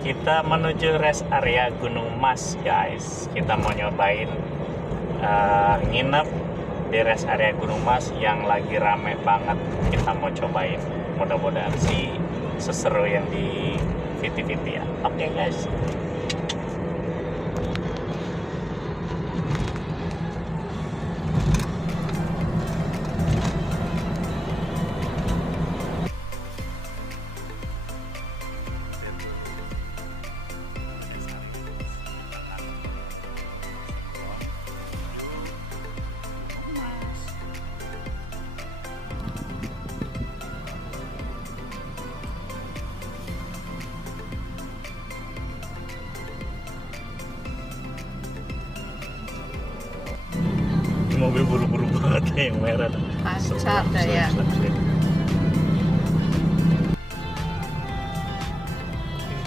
Kita menuju rest area Gunung Mas, guys. Kita mau nyobain nginep di rest area Gunung Mas yang lagi rame banget. Kita mau cobain. Mudah-mudahan sih seseru yang di VT-VT ya. Oke, guys. Mobil buru-buru banget ya, yang merah. Lancar dah ya.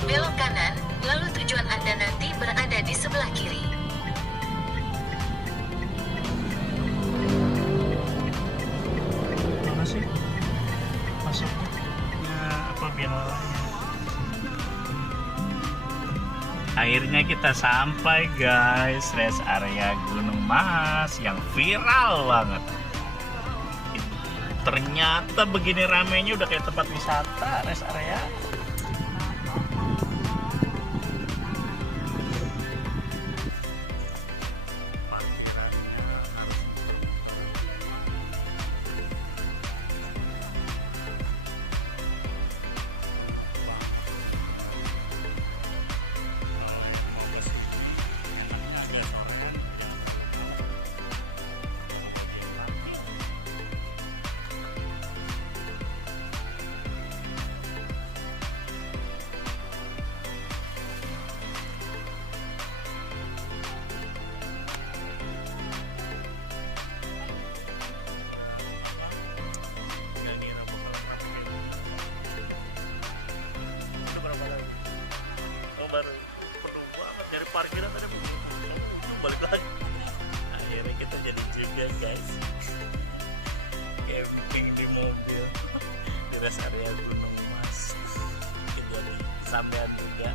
Belok kanan, lalu tujuan Anda nanti berada di sebelah kiri. Mana sih masuknya apa bianalanya? Akhirnya kita sampai, guys, rest area Gunung Mas yang viral banget. Ternyata begini ramenya, udah kayak tempat wisata rest area. Baru perlu banget dari parkiran tadi balik lagi. Akhirnya kita jadi juga, guys, camping di mobil di rest area Gunung Mas. Kita jadi sampean juga.